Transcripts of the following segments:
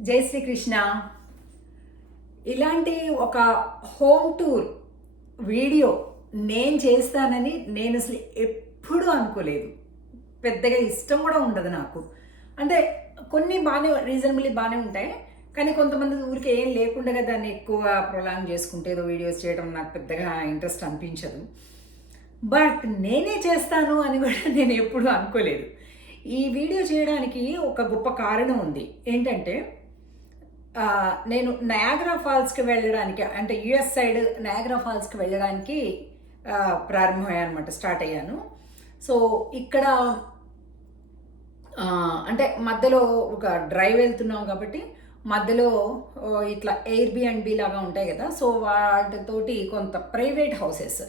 జై శ్రీకృష్ణ. ఇలాంటి ఒక హోమ్ టూర్ వీడియో నేను చేస్తానని నేను అసలు ఎప్పుడూ అనుకోలేదు. పెద్దగా ఇష్టం కూడా ఉండదు నాకు. అంటే కొన్ని బాగానే రీజనబుల్లీ బాగానే ఉంటాయి. కానీ కొంతమంది ఊరికి ఏం లేకుండా దాన్ని ఎక్కువ ప్రొలాంగ్ చేసుకుంటే ఏదో వీడియోస్ చేయడం నాకు పెద్దగా ఇంట్రెస్ట్ అనిపించదు. బట్ నేనే చేస్తాను అని కూడా నేను ఎప్పుడూ అనుకోలేదు. ఈ వీడియో చేయడానికి ఒక గొప్ప కారణం ఉంది. ఏంటంటే నేను నయాగ్రా ఫాల్స్కి వెళ్ళడానికి అంటే యుఎస్ సైడ్ నయాగ్రా ఫాల్స్కి వెళ్ళడానికి ప్రారంభమయ్యాను అనమాట స్టార్ట్ అయ్యాను. సో ఇక్కడ అంటే మధ్యలో ఒక డ్రైవ్ వెళ్తున్నాం కాబట్టి మధ్యలో ఇట్లా ఎయిర్ బి అండ్ బి లాగా ఉంటాయి కదా సో వాటితోటి కొంత ప్రైవేట్ హౌసెస్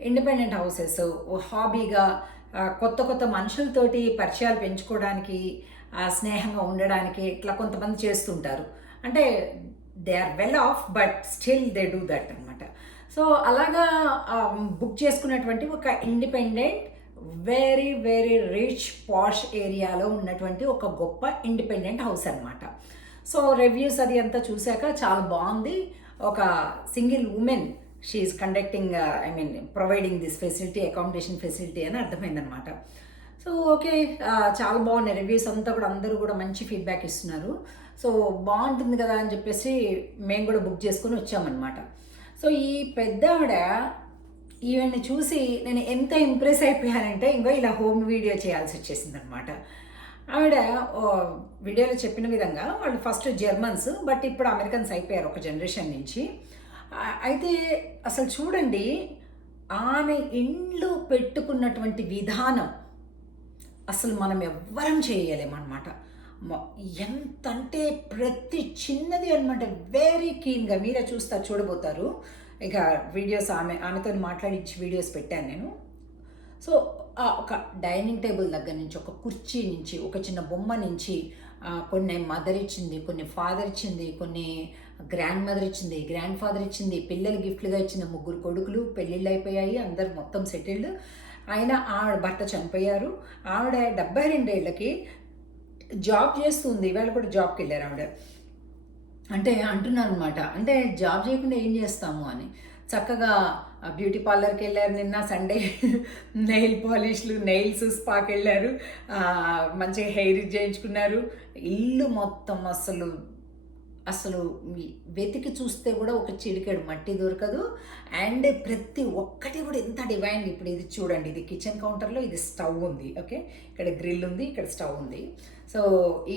ఇండిపెండెంట్ హౌసెస్ హాబీగా కొత్త కొత్త మనుషులతోటి పరిచయాలు పెంచుకోవడానికి ఆ, స్నేహంగా ఉండడానికి ఇట్లా కొంతమంది చేస్తుంటారు. అంటే they are well off but still they do that అనమాట సో అలాగా um, బుక్ చేసుకున్నటువంటి ఒక independent very very rich posh ఏరియాలో ఉన్నటువంటి ఒక గొప్ప ఇండిపెండెంట్ హౌస్ అన్నమాట. సో రివ్యూస్ అది అంతా చూశాక చాలా బాగుంది. ఒక single woman she's conducting I mean providing this facility accommodation facility అని అర్థమైందనమాట సో ఓకే uh, చాలా బాగున్నాయి రివ్యూస్ అంతా కూడా అందరూ కూడా మంచి ఫీడ్బ్యాక్ ఇస్తున్నారు. సో బాగుంటుంది కదా అని చెప్పేసి మేము కూడా బుక్ చేసుకొని వచ్చామన్నమాట. సో ఈ పెద్ద ఆవిడ ఈవెన్ని చూసి నేను ఎంత ఇంప్రెస్ అయిపోయానంటే ఇంకో ఇలా హోమ్ వీడియో చేయాల్సి వచ్చేసింది అనమాట ఆవిడ వీడియోలో చెప్పిన విధంగా వాళ్ళు ఫస్ట్ జర్మన్స్ బట్ ఇప్పుడు అమెరికన్స్ అయిపోయారు ఒక జనరేషన్ నుంచి. అయితే అసలు చూడండి ఆమె ఇండ్లు పెట్టుకున్నటువంటి విధానం అసలు మనం ఎవ్వరం చేయలేమన్నమాట. ఎంత అంటే ప్రతి చిన్నది అనమాట వెరీ కీన్గా మీరే చూస్తారు చూడబోతారు. ఇక వీడియోస్ ఆమె ఆమెతో మాట్లాడించి వీడియోస్ పెట్టాను నేను. సో ఒక డైనింగ్ టేబుల్ దగ్గర నుంచి ఒక కుర్చీ నుంచి ఒక చిన్న బొమ్మ నుంచి కొన్ని మదర్ ఇచ్చింది కొన్ని ఫాదర్ ఇచ్చింది కొన్ని గ్రాండ్ మదర్ ఇచ్చింది గ్రాండ్ ఫాదర్ ఇచ్చింది పిల్లలు గిఫ్ట్లుగా ఇచ్చిన ముగ్గురు కొడుకులు పెళ్ళిళ్ళు అయిపోయాయి అందరు మొత్తం సెటిల్డ్ ఆయన ఆవిడ భర్త చనిపోయారు. ఆవిడ డెబ్బై రెండేళ్ళకి జాబ్ చేస్తుంది. ఇవాళ కూడా జాబ్కి వెళ్ళారు ఆవిడ. అంటే అంటున్నాను అనమాట అంటే జాబ్ చేయకుండా ఏం చేస్తాము అని. చక్కగా బ్యూటీ పార్లర్కి వెళ్ళారు నిన్న సండే. నెయిల్ పాలిష్లు నెయిల్స్ స్పాకి వెళ్ళారు. మంచిగా హెయిర్ చేయించుకున్నారు. ఇల్లు మొత్తం అసలు అసలు వెతికి చూస్తే కూడా ఒక చిడికెడు మట్టి దొరకదు. అండ్ ప్రతి ఒక్కటి కూడా ఎంత డివైన్ ఇప్పుడు ఇది చూడండి ఇది కిచెన్ కౌంటర్లో ఇది స్టవ్ ఉంది ఓకే ఇక్కడ గ్రిల్ ఉంది ఇక్కడ స్టవ్ ఉంది. సో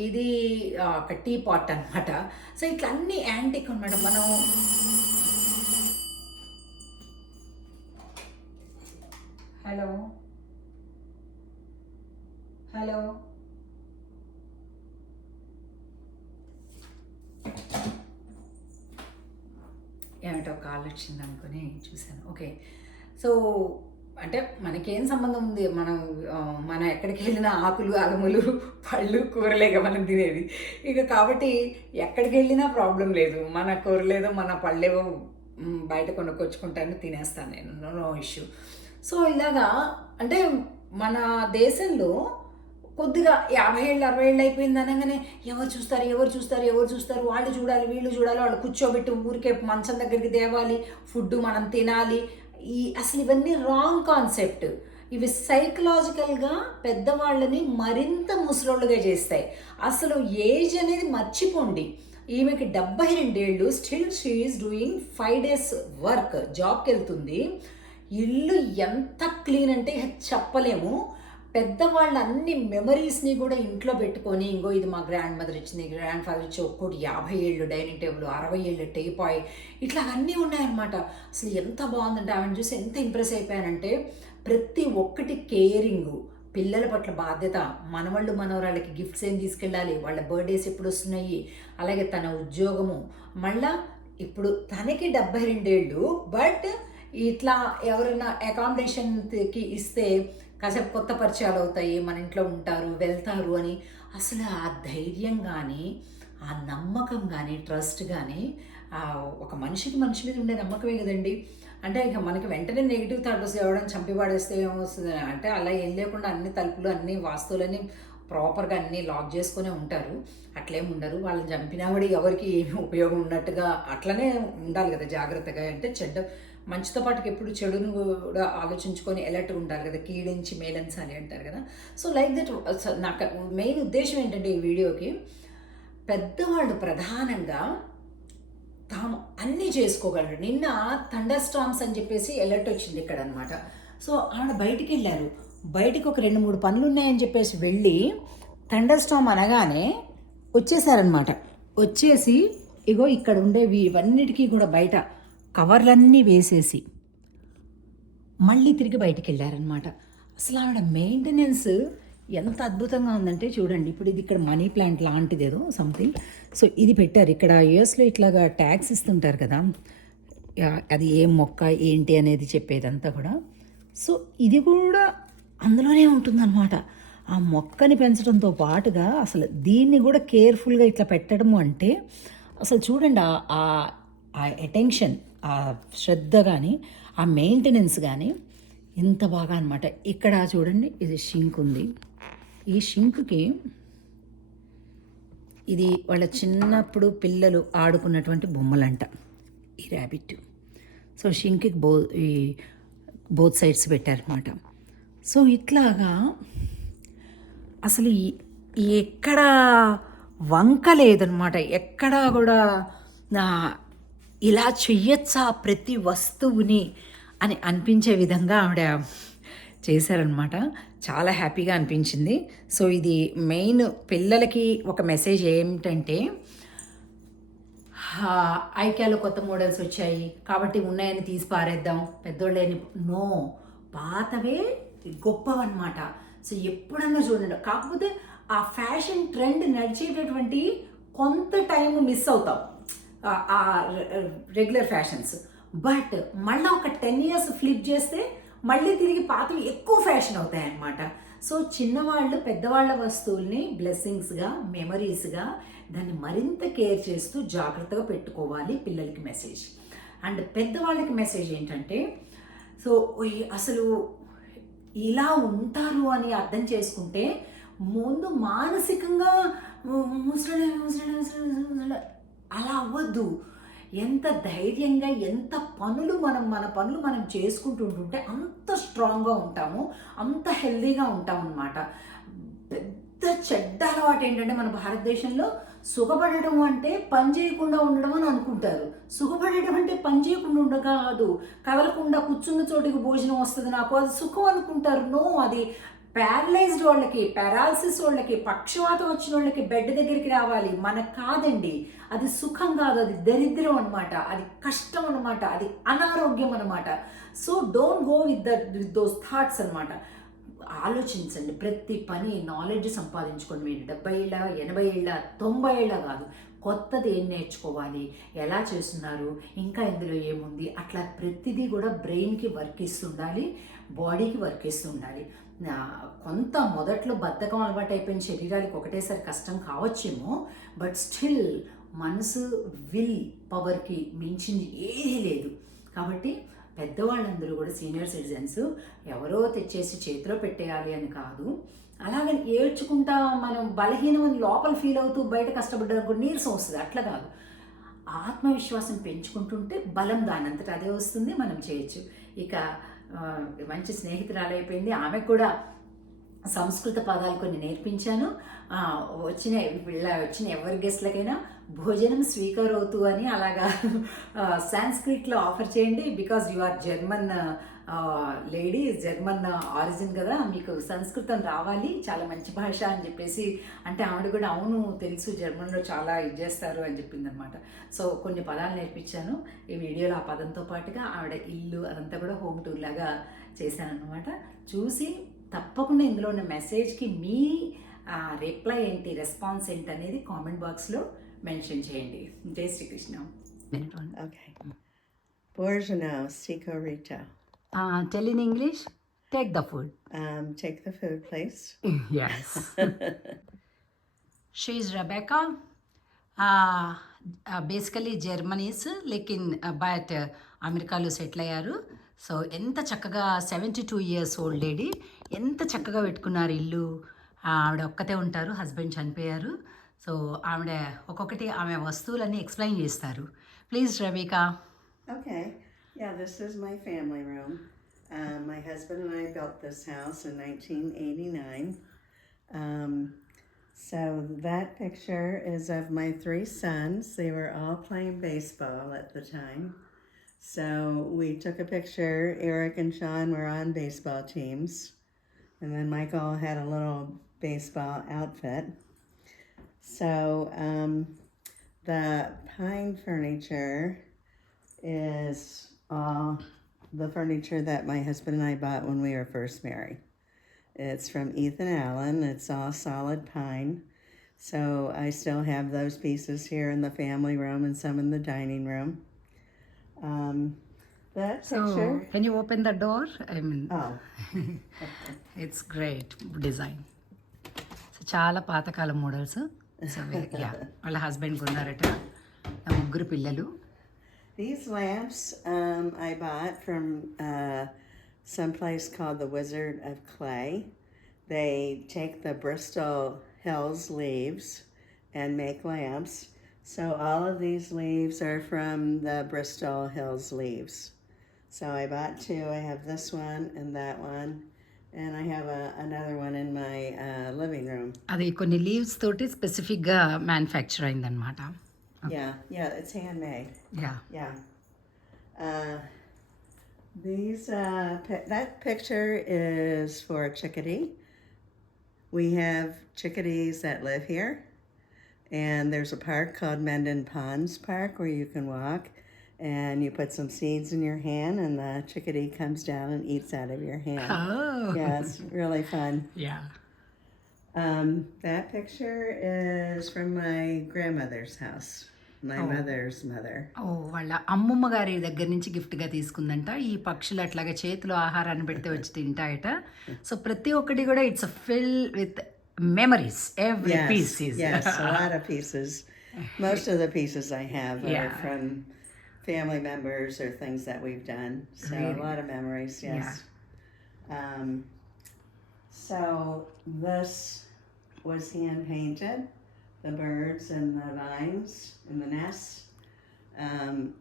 ఇది ఒక టీ పాట్ అనమాట సో ఇట్లా అన్ని యాంటిక్ అనమాట మనం హలో హలో ఏమిటో కాళ్ళు వచ్చింది అనుకుని చూశాను. ఓకే. సో అంటే మనకేం సంబంధం ఉంది? మనం మనం ఎక్కడికి వెళ్ళినా ఆకులు అలములు పళ్ళు కూరలేక మనం తినేది. ఇక కాబట్టి ఎక్కడికి వెళ్ళినా ప్రాబ్లం లేదు. మన కూరలేదో మన పళ్ళేవో బయట కొనుక్కొచ్చుకుంటాను తినేస్తాను నేను. No issue. సో ఇలాగా అంటే మన దేశంలో కొద్దిగా యాభై ఏళ్ళు అరవై ఏళ్ళు అయిపోయింది అనగానే ఎవరు చూస్తారు ఎవరు చూస్తారు ఎవరు చూస్తారు? వాళ్ళు చూడాలి వీళ్ళు చూడాలి వాళ్ళు కూర్చోబెట్టి ఊరికే మంచం దగ్గరికి తేవాలి ఫుడ్ మనం తినాలి. ఈ అసలు ఇవన్నీ రాంగ్ కాన్సెప్ట్. ఇవి సైకలాజికల్గా పెద్దవాళ్ళని మరింత ముసలోళ్ళుగా చేస్తాయి. అసలు ఏజ్ అనేది మర్చిపోండి. ఈమెకి డెబ్బై రెండేళ్ళు still she's doing five days work జాబ్కి వెళ్తుంది. ఇల్లు ఎంత క్లీన్ అంటే చెప్పలేము. పెద్దవాళ్ళ అన్ని మెమరీస్ని కూడా ఇంట్లో పెట్టుకొని ఇంకో ఇది మా గ్రాండ్ మదర్ ఇచ్చింది గ్రాండ్ ఫాదర్ ఇచ్చి ఒక్కోటి యాభై ఏళ్ళు డైనింగ్ టేబుల్ అరవై ఏళ్ళు టేపాయ్ ఇట్లా అన్నీ ఉన్నాయన్నమాట. అసలు ఎంత బాగుందంటే ఆమెను చూసి ఎంత ఇంప్రెస్ అయిపోయానంటే ప్రతి ఒక్కటి కేరింగ్ పిల్లల పట్ల బాధ్యత మనవాళ్ళు మనవరాళ్ళకి గిఫ్ట్స్ ఏం తీసుకెళ్ళాలి వాళ్ళ బర్త్డేస్ ఎప్పుడు వస్తున్నాయి అలాగే తన ఉద్యోగము. మళ్ళా ఇప్పుడు తనకి డెబ్బై రెండేళ్ళు బట్ ఇట్లా ఎవరైనా అకామిడేషన్కి ఇస్తే కాసేపు కొత్త పరిచయాలు అవుతాయి మన ఇంట్లో ఉంటారు వెళ్తారు అని. అసలు ఆ ధైర్యం కానీ ఆ నమ్మకం కానీ ట్రస్ట్ కానీ ఒక మనిషికి మనిషి మీద ఉండే నమ్మకమే కదండి. అంటే ఇక మనకి వెంటనే నెగిటివ్ థాట్స్ ఎవడని చంపి పడేస్తే ఏమొస్తుంది అంటే అలా ఏం లేకుండా అన్ని తలుపులు అన్ని వాస్తువులన్నీ ప్రాపర్గా అన్నీ లాక్ చేసుకునే ఉంటారు. అట్లేం ఉండరు. వాళ్ళని చంపినా కూడా ఎవరికి ఏమి ఉపయోగం ఉన్నట్టుగా అట్లనే ఉండాలి కదా జాగ్రత్తగా. అంటే చెడ్డ మంచితో పాటుకి ఎప్పుడు చెడును కూడా ఆలోచించుకొని ఎలర్ట్ ఉండాలి కదా కీడించి మేలంచాలి అంటారు కదా. సో లైక్ దట్ నాకు మెయిన్ ఉద్దేశం ఏంటంటే ఈ వీడియోకి పెద్దవాళ్ళు ప్రధానంగా తాము అన్నీ చేసుకోగలరు. నిన్న థండర్ స్టామ్స్ అని చెప్పేసి ఎలర్ట్ వచ్చింది ఇక్కడ అనమాట సో ఆవిడ బయటికి వెళ్ళారు బయటికి ఒక రెండు మూడు పనులు ఉన్నాయని చెప్పేసి వెళ్ళి థండర్ స్టామ్ అనగానే వచ్చేసారనమాట. వచ్చేసి ఇగో ఇక్కడ ఉండేవి ఇవన్నిటికీ కూడా బయట కవర్లన్నీ వేసేసి మళ్ళీ తిరిగి బయటికి వెళ్ళారనమాట అసలు ఆవిడ మెయింటెనెన్స్ ఎంత అద్భుతంగా ఉందంటే చూడండి ఇప్పుడు ఇది ఇక్కడ మనీ ప్లాంట్ లాంటిది ఏదో సంథింగ్ సో ఇది పెట్టారు. ఇక్కడ యుఎస్లో ఇట్లాగా ట్యాక్స్ ఇస్తుంటారు కదా అది ఏం మొక్క ఏంటి అనేది చెప్పేదంతా కూడా. సో ఇది కూడా అందులోనే ఉంటుందన్నమాట. ఆ మొక్కని పెంచడంతో పాటుగా అసలు దీన్ని కూడా కేర్ఫుల్గా ఇట్లా పెట్టడము అంటే అసలు చూడండి ఆ- ఆ ఆ అటెన్షన్ ఆ శ్రద్ధ కానీ ఆ మెయింటెనెన్స్ కానీ ఎంత బాగా అనమాట ఇక్కడ చూడండి ఇది షింక్ ఉంది. ఈ షింక్కి ఇది వాళ్ళ చిన్నప్పుడు పిల్లలు ఆడుకున్నటువంటి బొమ్మలంట ఈ ర్యాబిట్ సో షింక్కి బో ఈ బోత్ సైడ్స్ పెట్టారనమాట సో ఇట్లాగా అసలు ఈ- ఎక్కడ వంక లేదనమాట ఎక్కడా కూడా నా ఇలా చెయ్యొచ్చా ప్రతి వస్తువుని అని అనిపించే విధంగా ఆవిడ చేశారనమాట చాలా హ్యాపీగా అనిపించింది. సో ఇది మెయిన్ పిల్లలకి ఒక మెసేజ్ ఏమిటంటే ఐక్యాలో కొత్త మోడల్స్ వచ్చాయి. కాబట్టి ఉన్నాయని తీసి పారేద్దాం. పెద్దోళ్ళని నో పాతవే గొప్పవన్నమాట. సో ఎప్పుడన్నా చూడండి. కాకపోతే ఆ ఫ్యాషన్ ట్రెండ్ నడిచేటటువంటి కొంత టైం మిస్ అవుతాం. రెగ్యులర్ ఫ్యాషన్స్ బట్ మళ్ళీ ఒక టెన్ ఇయర్స్ ఫ్లిప్ చేస్తే మళ్ళీ తిరిగి పాతవి ఎక్కువ ఫ్యాషన్ అవుతాయి అన్నమాట సో చిన్నవాళ్ళు పెద్దవాళ్ళ వస్తువుల్ని బ్లెస్సింగ్స్గా మెమరీస్గా దాన్ని మరింత కేర్ చేస్తూ జాగ్రత్తగా పెట్టుకోవాలి పిల్లలకి మెసేజ్ అండ్ పెద్దవాళ్ళకి మెసేజ్ ఏంటంటే సో అసలు ఇలా ఉంటారు అని అర్థం చేసుకుంటే ముందు మానసికంగా ముసలి ముసలి ముసలి ముసలి అలా అవ్వద్దు. ఎంత ధైర్యంగా ఎంత పనులు మనం మన పనులు మనం చేసుకుంటూ ఉంటుంటే అంత స్ట్రాంగ్గా ఉంటాము అంత హెల్దీగా ఉంటాం అన్నమాట పెద్ద చెడ్డ అలవాటు ఏంటంటే మన భారతదేశంలో సుఖపడడం అంటే పని చేయకుండా ఉండడం అని అనుకుంటారు. సుఖపడడం అంటే పని చేయకుండా ఉండడం కాదు. కదలకుండా కూర్చున్న చోటికి భోజనం వస్తుంది నాకు అది సుఖం అనుకుంటారు. నో అది ప్యారలైజ్డ్ వాళ్ళకి పారాలసిస్ వాళ్ళకి పక్షవాతం వచ్చిన వాళ్ళకి బెడ్ దగ్గరికి రావాలి. మనకు కాదండి. అది సుఖం కాదు. అది దరిద్రం అనమాట అది కష్టం అనమాట అది అనారోగ్యం అనమాట so don't go with the with those thoughts అనమాట ఆలోచించండి. ప్రతి పని నాలెడ్జ్ సంపాదించుకోండి మీరు. డెబ్బై ఏళ్ళ ఎనభై ఏళ్ళ తొంభై ఏళ్ళ కాదు. కొత్తది ఏం నేర్చుకోవాలి? ఎలా చేస్తున్నారు? ఇంకా ఇందులో ఏముంది? అట్లా ప్రతిదీ కూడా బ్రెయిన్కి వర్క్ ఇస్తుండాలి బాడీకి వర్క్ ఇస్తుండాలి. కొంత మొదట్లో బద్ధకం అలవాటు అయిపోయిన శరీరానికి ఒకటేసారి కష్టం కావచ్చేమో బట్ స్టిల్ మనసు విల్ పవర్కి మించింది ఏదీ లేదు. కాబట్టి పెద్దవాళ్ళందరూ కూడా సీనియర్ సిటిజన్స్ ఎవరో తెచ్చేసి చేతిలో పెట్టేయాలి అని కాదు. అలాగని ఏడ్చుకుంటా మనం బలహీనమని లోపల ఫీల్ అవుతూ బయట కష్టపడ్డానికి కూడా నీరసం వస్తుంది. అట్లా కాదు. ఆత్మవిశ్వాసం పెంచుకుంటుంటే బలం దానంతట అదే వస్తుంది. మనం చేయొచ్చు. ఇక మంచి స్నేహితురాలైపోయింది. ఆమె కూడా సంస్కృత పదాలు కొన్ని నేర్పించాను. వచ్చిన వీళ్ళ వచ్చిన ఎవరి గెస్ట్లకైనా భోజనం స్వీకారవుతూ అని అలాగా సాంస్క్రిట్లో ఆఫర్ చేయండి. Because you are German lady German origin కదా మీకు సంస్కృతం రావాలి చాలా మంచి భాష అని చెప్పేసి అంటే ఆవిడ కూడా అవును తెలుసు జర్మన్లో చాలా ఇది చేస్తారు అని చెప్పిందనమాట. సో కొన్ని పదాలు నేర్పించాను. ఈ వీడియోలో ఆ పదంతో పాటుగా ఆవిడ ఇల్లు అదంతా కూడా హోమ్ టూర్ లాగా చేశాను అనమాట చూసి తప్పకుండా ఇందులో ఉన్న మెసేజ్కి మీ రిప్లై ఏంటి రెస్పాన్స్ ఏంటి అనేది కామెంట్ బాక్స్లో మెన్షన్ చేయండి. జై Shrikrishna. Okay Borjanao, Siko Rita. Tell in English take the food Um, take the food, please. Yes. she is Rebecca. Uh, uh, basically Germanies లేకిన్ but అమెరికాలో సెటిల్ అయ్యారు సో ఎంత చక్కగా seventy two years old lady ఎంత చక్కగా పెట్టుకున్నారు ఇల్లు ఆవిడ ఒక్కతే ఉంటారు హస్బెండ్ చనిపోయారు సో ఆవిడ ఒక్కొక్కటి ఆమె వస్తువులన్నీ ఎక్స్ప్లెయిన్ చేస్తారు ప్లీజ్ రవిక Okay. Yeah, this is my family room. Um, my husband and I built this house in 1989. Um, so that picture is of my three sons. They were all playing baseball at the time. So we took a picture. Eric and Sean were on baseball teams. And then Michael had a little baseball outfit. So um, the pine furniture is all the furniture that my husband and I bought when we were first married. It's from Ethan Allen. It's all solid pine. So I still have those pieces here in the family room and some in the dining room. Um, that so picture. Can you open the door I mean Oh, it's great design so చాలా పాతకాలం models so yeah వాళ్ళ husband కొన్నారట నా ముగ్గురు పిల్లలు these lamps um, I bought from uh, some place called the Wizard of Clay. They take the Bristol Hills leaves and make lamps. So all of these leaves are from the Bristol Hills leaves. So I bought two. I have this one and that one, and I have a, another one in my uh, living room. అది కొన్ని leaves తోటి స్పెసిఫిక్గా manufacture అయిందనమాట yeah, yeah, it's handmade. Yeah. Yeah. Uh, these uh, pi- that picture is for a chickadee. We have chickadees that live here, and there's a park called Mendon Ponds Park where you can walk, and you put some seeds in your hand, and the chickadee comes down and eats out of your hand. Oh. Yeah, it's really fun. Yeah Um, that picture is from my grandmother's house, my mother's mother. Oh వాళ్ళ అమ్మమ్మ గారి దగ్గర నుంచి గిఫ్ట్గా తీసుకుందంట ఈ పక్షులు అట్లాగా చేతిలో ఆహారాన్ని పెడితే వచ్చి తింటాయట సో ప్రతి ఒక్కటి కూడా it's fill with memories every Yes, piece is yes, a lot of pieces. Most of the pieces I have are Yeah. from family members or things that we've done. So Really? a lot of memories, yes. Um, so this was hand painted, the birds and the vines and the nests. Um,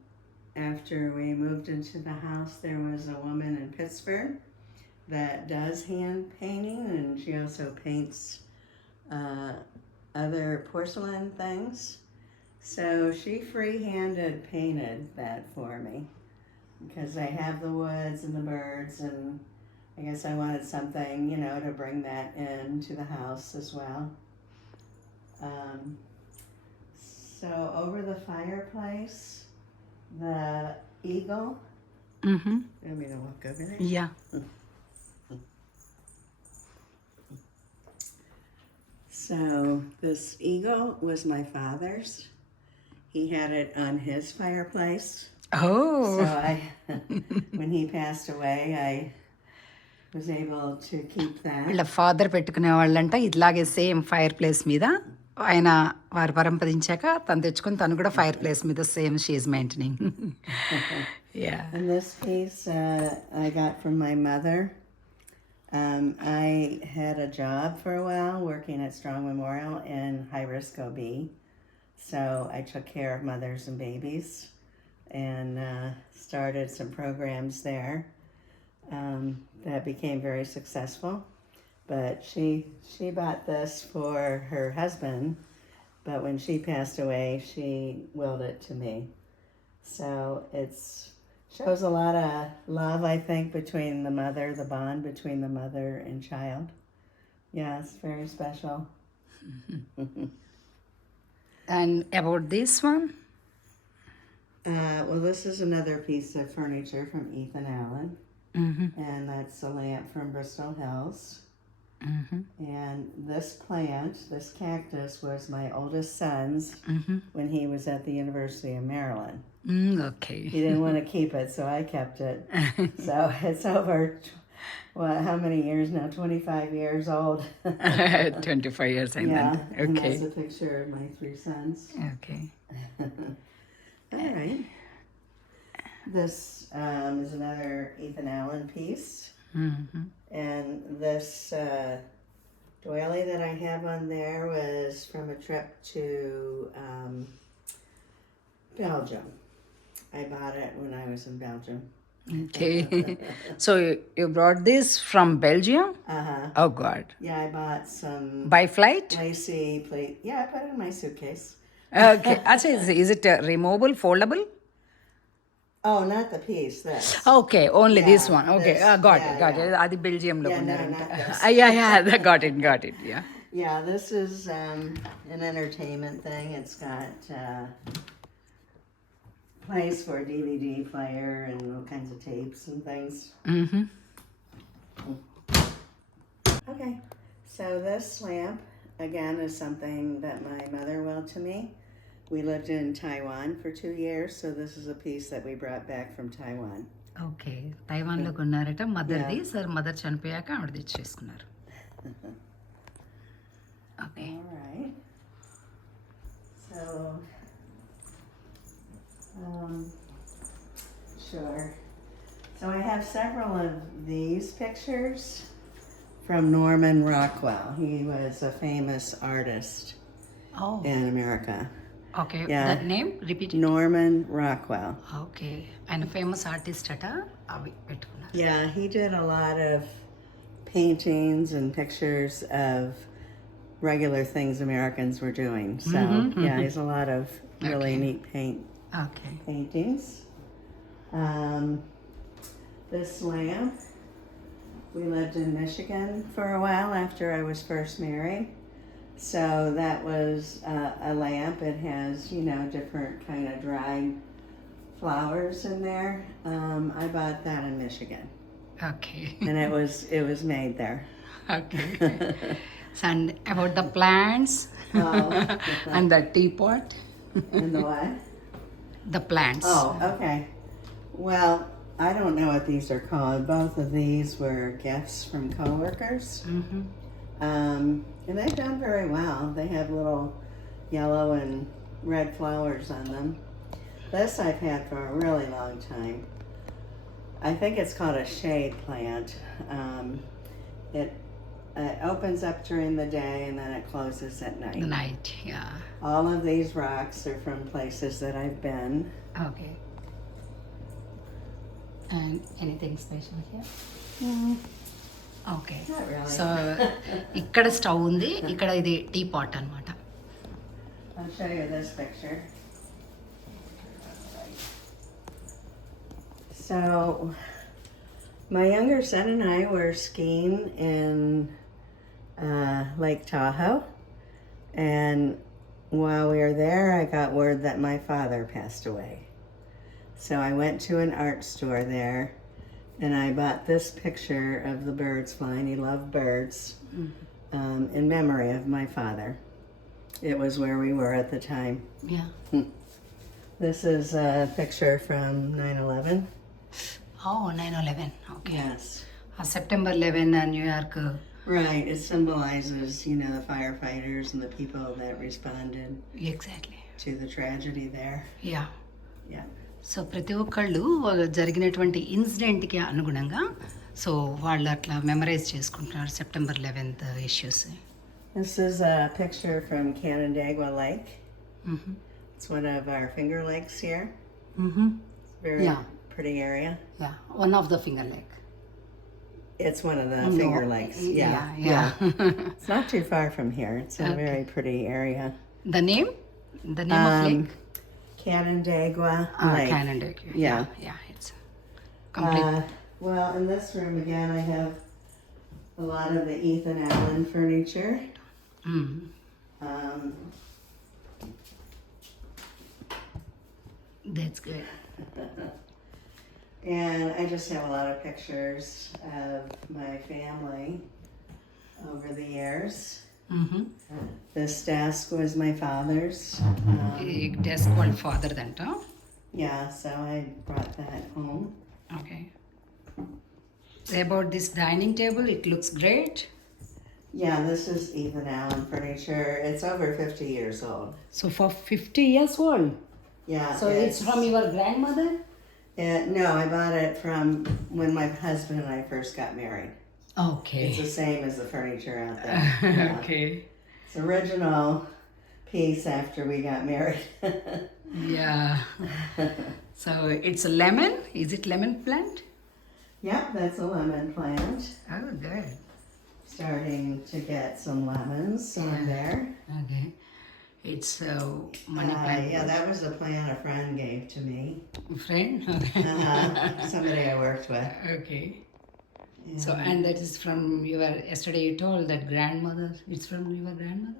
after we moved into the house, there was a woman in Pittsburgh that does hand painting, and she also paints uh, other porcelain things. So she free-handed painted that for me because I have the woods and the birds, and I guess I wanted something, you know, to bring that into the house as well. Um, so over the fireplace, the eagle. I'm gonna walk over there. Yeah. So this eagle was my father's. He had it on his fireplace. Oh. So I, when he passed away, I was able to keep that. వీళ్ళ father పెట్టుకునే వాళ్ళంట ఇట్లాగే same fire place మీద ఆయన వారు పరంపరించాక తను తెచ్చుకొని తను కూడా ఫైర్ ప్లేస్ మీద same she maintaining yeah And this piece uh, I got from my mother. Um, I had a job for a while working at Strong Memorial in high risk OB. So I took care of mothers and babies and uh, started some programs there um, that became very successful. But she she bought this for her husband, but when she passed away, she willed it to me. So it's shows a lot of love, I think, between the mother, the bond between the mother and child. Yeah, it's very special. and about this one? Uh, well, this is another piece of furniture from Ethan Allen. Mm-hmm. And that's a lamp from Bristol Hills. Mm-hmm. And this plant, this cactus, was my oldest son's mm-hmm. when he was at the University of Maryland. Mm, okay. He didn't want to keep it, so I kept it. so it's over, well, how many years now? 25 years old. 25 years, I yeah, Okay. And that's a picture of my three sons. Okay. All right. This um, is another Ethan Allen piece. And this uh, doily that I have on there was from a trip to um, Belgium. I bought it when I was in Belgium. Okay. so you, you brought this from Belgium? Uh huh. Oh God. Yeah, I bought some By flight? lacy plate. Yeah, I put it in my suitcase. Okay. Achha, is, is it uh, removable, foldable? Oh, not the piece. This. Okay, only this Yeah, one. Okay, this. uh, got Yeah, it, got yeah. it. అది Belgium లో Yeah, no, కొన్నారంట not this. Ah, yeah, yeah, that got it, got it. Yeah. Yeah, this is um, an entertainment thing. It's got uh, place for a DVD player and all kinds of tapes and things. Mm-hmm. Okay, so this lamp again is something that my mother willed to me. We lived in Taiwan for two years, so this is a piece that we brought back from Taiwan. Okay తైవాన్లో కొన్నారట మదర్ది sir mother చనిపోయాక ఆవిడ తెచ్చేసుకున్నారు okay All right. So, um, sure. So I have several of these pictures from Norman Rockwell. He was a famous artist oh in America. Okay, yeah. that name? Repeat it. Norman Rockwell. Okay, and a famous artist at uh, Yeah, he did a lot of paintings and pictures of regular things Americans were doing. So, mm-hmm, mm-hmm. yeah, mm-hmm. he's a lot of really okay. neat paint okay. paintings. Um, this lamp, we lived in Michigan for a while after I was first married. So that was uh, a lamp. It has, you know, different kind of dried flowers in there. Um, I bought that in Michigan. Okay. and it was it was made there. Okay. so, and about the plants oh, and the teapot. and the what? The plants. Oh, okay. Well, I don't know what these are called. Both of these were gifts from coworkers. Mm-hmm. Um, and they've done very well. They have little yellow and red flowers on them. This I've had for a really long time. I think it's called a shade plant. Um, it, it opens up during the day and then it closes at night. The night, yeah. All of these rocks are from places that I've been. Okay. And anything special here? Mm. Okay Not really. So ఇక్కడ stove ఉంది ఇక్కడ ఇది tea pot అనమాట I'll show you this picture. So, my younger son and I were skiing in uh, Lake Tahoe, and while we were there, I got word that my father passed away. So I went to an art store there, And I bought this picture of the birds flying. He loved birds mm-hmm. um, in memory of my father. It was where we were at the time. Yeah. Hmm. This is a picture from 9 11. Oh, 9 11. Okay. Yes. Uh, September 11 in New York. Right. It symbolizes, you know, the firefighters and the people that responded. Exactly. To the tragedy there. Yeah. Yeah. So ప్రతి ఒక్కళ్ళు జరిగినటువంటి ఇన్సిడెంట్కి అనుగుణంగా so వాళ్ళు అట్లా memorise చేసుకుంటున్నారు September eleventh issues This is a picture from Canandaigua Lake. Mm-hmm. It's one of our Finger Lakes here. Very Yeah. pretty area. Yeah one of the Finger Lake It's one of the Finger Lakes. Yeah. Yeah It's not too far from here. It's a very pretty area. Name the name of Um, lake Canandaigua Uh, Canandaigua. Yeah. Yeah, it's complete. Uh, well, in this room again, I have a lot of the Ethan Allen furniture. Mm. Um, That's good. and I just have a lot of pictures of my family over the years. Mm-hmm. This desk was my father's. Um, ఈ desk వాళ్ళ father దంట yeah, so I brought that home. Okay about this dining table it looks great Yeah, this is Ethan Allen furniture. It's over 50 years old. So for fifty years old Yeah. So it's from your grand mother it- no, I bought it from when my husband and I first got married. Okay. It's the same as the furniture out there. Yeah. okay. It's original piece after we got married. yeah. So it's a lemon. Is it lemon plant? Yeah, that's a lemon plant. Oh, good. Starting to get some lemons yeah. there. Okay. It's a money uh, plant. Yeah, that was a plant a friend gave to me. A friend? Okay. uh-huh. Somebody I worked with. Okay. So, and that is from your, yesterday you told that grandmother, it's from your grandmother?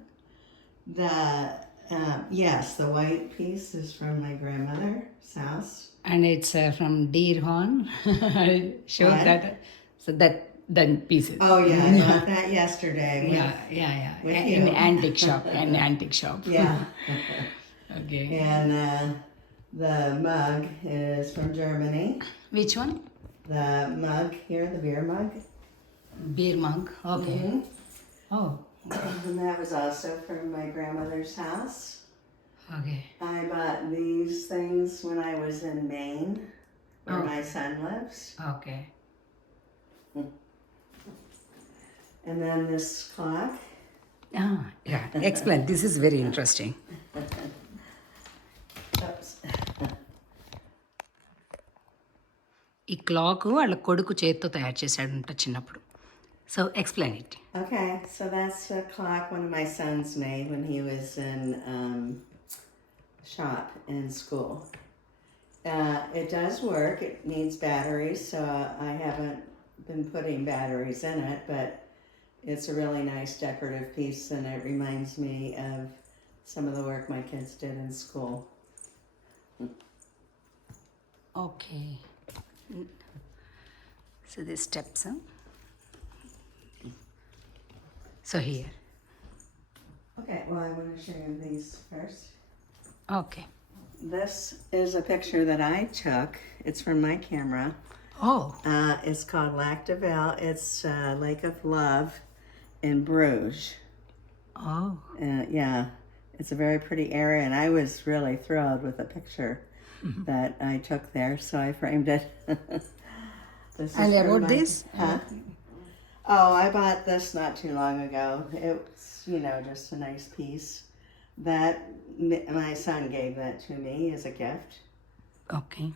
The um, yes, the white piece is from my grandmother's house. And it's uh, from deer horn. I showed What? that. So that, that pieces. Oh yeah, I bought that yesterday. with- Yeah, yeah, yeah. With A- In antique shop, an antique shop. Yeah. Okay. And uh, the mug is from Germany. Which one? The mug here, the beer mug. Beer mug. Okay. Mhm. Oh, And that was also from my grandmother's house. okay. I bought these things when I was in Maine, where Oh. my son lives. Okay. And then this clock. Ah, yeah. Explain. This is very interesting. Oops. ఈ clock వాళ్ళ కొడుకు చేత్తో తయారు చేశాడంట చిన్నప్పుడు so explain it Okay, so that's a clock one of my sons made when he was in um, shop in school. Uh, it does work. It needs batteries, so I haven't been putting batteries in it, but it's a really nice decorative piece, and it reminds me of some of the work my kids did in school. so this steps huh? so here. Okay well i want to show you these first. Okay. This is a picture that i took. It's from my camera. Oh. Uh, it's called lac de Val. it's uh, lake of love in bruges. Oh. Uh, yeah. It's a very pretty area and i was really thrilled with the picture. Mm-hmm. that I took there, so I framed it. this and about this? Huh? Oh, I bought this not too long ago. It's, you know, just a nice piece that my son gave that to me as a gift. Okay.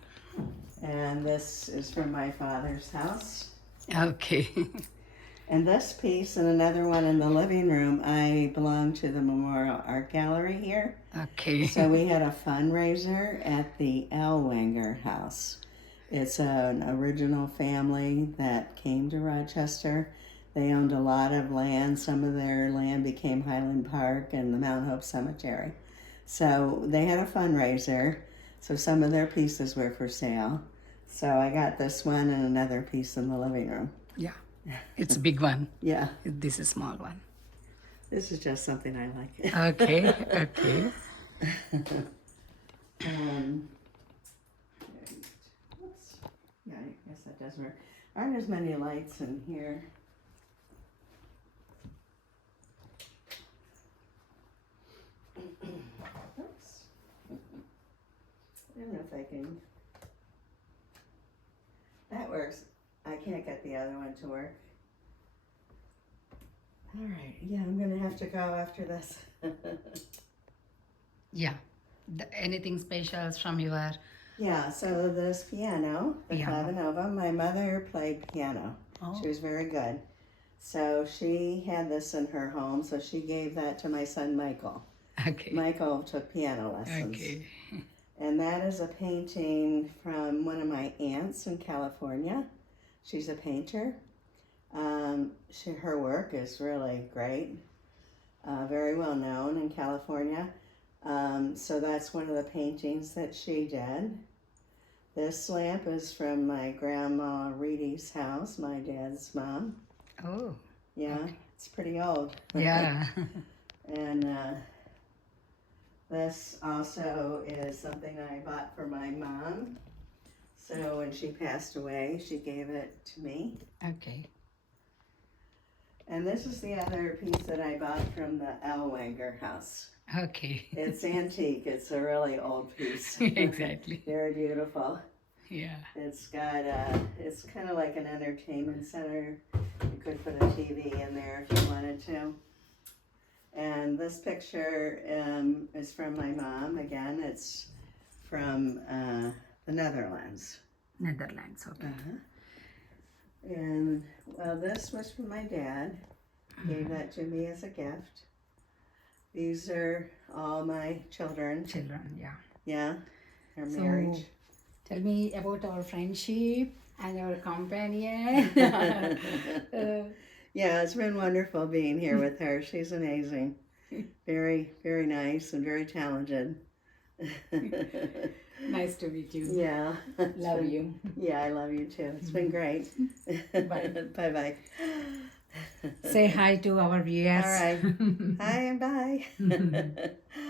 And this is from my father's house. Okay. And this piece and another one in the living room, I belong to the Memorial Art Gallery here. Okay. So we had a fundraiser at the Elwanger House. It's an original family that came to Rochester. They owned a lot of land. Some of their land became Highland Park and the Mount Hope Cemetery. So they had a fundraiser. So some of their pieces were for sale. So I got this one and another piece in the living room. It's a big one. Yeah. This is small one. This is just something I like. okay, okay. um. Yeah, I guess that doesn't work. Aren't as many lights in here. oops. I don't know if I can. That works. I can't get the other one to work. All right, yeah, I'm gonna have to go after this. Yeah. The, anything special from your yeah, so this piano, the Piano. clavinova, my mother played piano. oh, She was very good. So she had this in her home, so she gave that to my son Michael. okay. Michael took piano lessons. okay. And that is a painting from one of my aunts in California. She's a painter. Um, she, her work is really great, uh, very well known in California. Um, so that's one of the paintings that she did. This lamp is from my grandma Reedy's house, my dad's mom. Oh. Yeah, it's pretty old. Yeah And uh, this also is something I bought for my mom. So when she passed away, she gave it to me. Okay. And this is the other piece that I bought from the Elwanger house. Okay. It's antique. It's a really old piece. exactly. Very beautiful. Yeah. It's got a, it's kind of like an entertainment center. You could put a TV in there if you wanted to. And this picture um, is from my mom. Again, it's from uh, the Netherlands. Netherlands, okay. Uh-huh. And well, this was from my dad. Gave that to me as a gift. These are all my children. Children, yeah. Yeah, their so, marriage. Tell me about our friendship and our companion. Uh, yeah, it's been wonderful being here with her. She's amazing. Very, very nice and very talented. Nice to meet you. Yeah. Love been- you. Yeah, I love you too. It's been mm-hmm. great. Bye. Bye-bye. Say hi to our viewers. All right. Hi and bye.